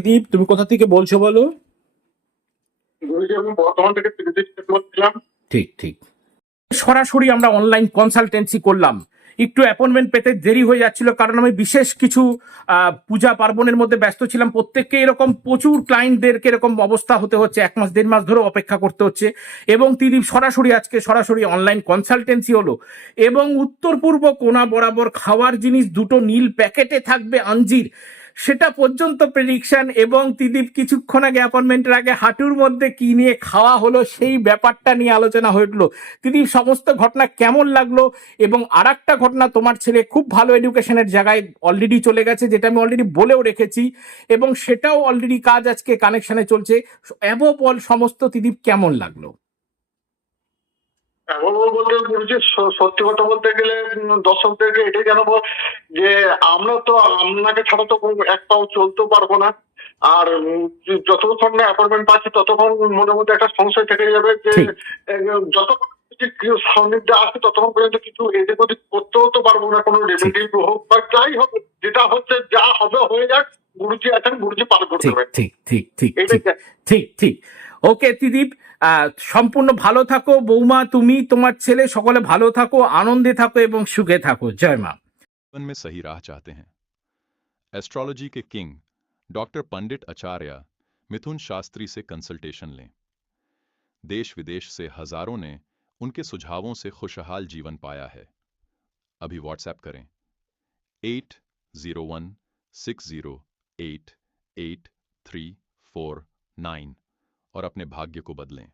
দীপ তুমি কোথা থেকে বলছো বলো? বর্তমান থেকে ঠিক ঠিক। সরাসরি আমরা অনলাইন কনসালটেন্সি করলাম। একটু অ্যাপয়েন্টমেন্ট পেতে দেরি হয়ে যাচ্ছিল কারণ আমি বিশেষ কিছু পূজা পার্বণের মধ্যে ব্যস্ত ছিলাম। প্রত্যেককে এরকম প্রচুর ক্লায়েন্টদেরকে এরকম অবস্থা হতে হচ্ছে। এক মাস দেড় মাস ধরে অপেক্ষা করতে হচ্ছে। এবং তিনি সরাসরি আজকে সরাসরি অনলাইন কনসালটেন্সি হলো। এবং উত্তর পূর্ব কোনা বরাবর খাওয়ার জিনিস দুটো নীল প্যাকেটে থাকবে আঞ্জির। সেটা পর্যন্ত প্রেডিকশন এবং তিদীপ কিছুক্ষণ আগে অ্যাপয়েন্টমেন্টের আগে হাঁটুর মধ্যে কি নিয়ে খাওয়া হলো সেই ব্যাপারটা নিয়ে আলোচনা হয়ে তিদীপ, সমস্ত ঘটনা কেমন লাগল? এবং আর একটা ঘটনা তোমার ছেলে খুব ভালো এডুকেশনের জায়গায় অলরেডি চলে গেছে, যেটা আমি অলরেডি বলেও রেখেছি। এবং সেটাও অলরেডি কাজ আজকে কানেকশনে চলছে। অ্যাবভ অল সমস্ত তিদীপ কেমন লাগল? এখন বলতে গুরুজি সত্যি কথা বলতে গেলে দর্শকদেরকে এটাই জানাব যে আমরা তো আপনাকে ছাড়া তো কোনো এক পাও চলতেও পারব না। আর যতক্ষণ না অ্যাপয়েন্টমেন্ট পাচ্ছি ততক্ষণ মনের মধ্যে একটা সংশয় থেকে যাবে যে যতক্ষণ সান্নিধ্যে আসে ততক্ষণ পর্যন্ত কিছু এদিক ওদিক করতেও তো পারব না কোনো রেমেডি হোক বা যাই হোক যেটা হচ্ছে যা হবে হয়ে যাক গুরুজি আছেন গুরুজি পার করে ঠিক ঠিক ঠিক ঠিক ঠিক ঠিক। ওকে ত্রিদীপ আহ, সম্পূর্ণ ভালো থাকো বৌমা তুমি তোমার ছেলে সকলে ভালো থাকো আনন্দে থাকো এবং সুখে থাকো জয় মা जीवन में सही राह चाहते हैं एस्ट्रोलॉजी के किंग डॉक्टर पंडित आचार्य मिथुन शास्त्री से कंसल्टेशन लें देश विदेश से हजारों ने उनके सुझावों से खुशहाल जीवन पाया है अभी व्हाट्सएप करें eight zero one six zero eight eight three four nine और अपने भाग्य को बदलें।